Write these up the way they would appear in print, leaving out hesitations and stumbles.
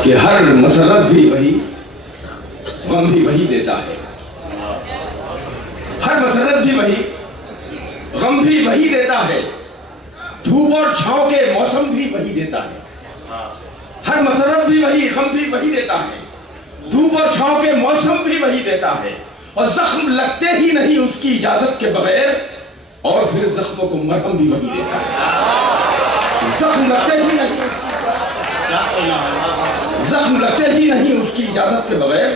کہ ہر مسرت بھی وہی، غم بھی وہی دیتا ہے. ہر مسرت بھی وہی، غم بھی وہی دیتا ہے. دھوپ اور چھاؤں کے موسم بھی وہی دیتا ہے. ہر مسرت بھی وہی، غم بھی وہی دیتا ہے. دھوپ اور چھاؤں کے موسم بھی وہی دیتا ہے. اور زخم لگتے ہی نہیں اس کی اجازت کے بغیر، اور پھر زخموں کو مرہم بھی وہی دیتا ہے. زخم لگتے ہی نہیں، زخم لگتے ہی نہیں اس کی اجازت کے بغیر،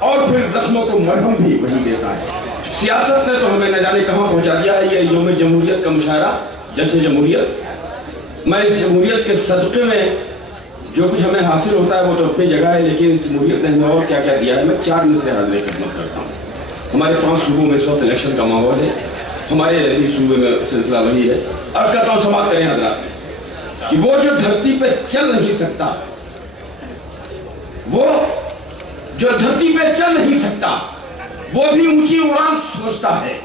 اور پھر زخموں کو مرہم بھی وہی دیتا ہے. سیاست نے تو ہمیں نہ جانے کہاں پہنچا دیا ہے. یہ یوم جمہوریت کا مشاعرہ، جشن جمہوریت، میں اس جمہوریت کے صدقے میں جو کچھ ہمیں حاصل ہوتا ہے وہ تو اپنی جگہ ہے، لیکن اس جمہوریت نے ہمیں اور کیا کیا دیا ہے میں 4 میں سے حاضر خدمت کرتا ہوں. ہمارے 5 صوبوں میں اس وقت الیکشن کا ماحول ہے. ہمارے بھی صوبے میں سلسلہ وہی ہے. عرض کرتا ہوں سماعت کریں حضرات کہ وہ جو دھرتی پہ چل نہیں سکتا، وہ جو دھرتی پہ چل نہیں سکتا وہ بھی اونچی اڑان سوچتا ہے.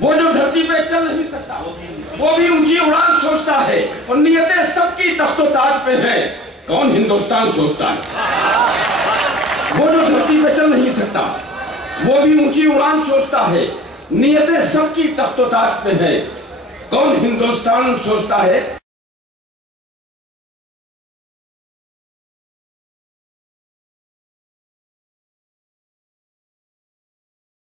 وہ جو دھرتی پہ چل نہیں سکتا وہ بھی اونچی اڑان سوچتا ہے. اور نیتیں سب کی تخت و تاج پہ ہیں، کون ہندوستان سوچتا ہے. وہ جو دھرتی پہ چل نہیں سکتا وہ بھی اونچی اڑان سوچتا ہے. نیتیں سب کی تخت و تاج پہ ہیں، کون ہندوستان سوچتا ہے.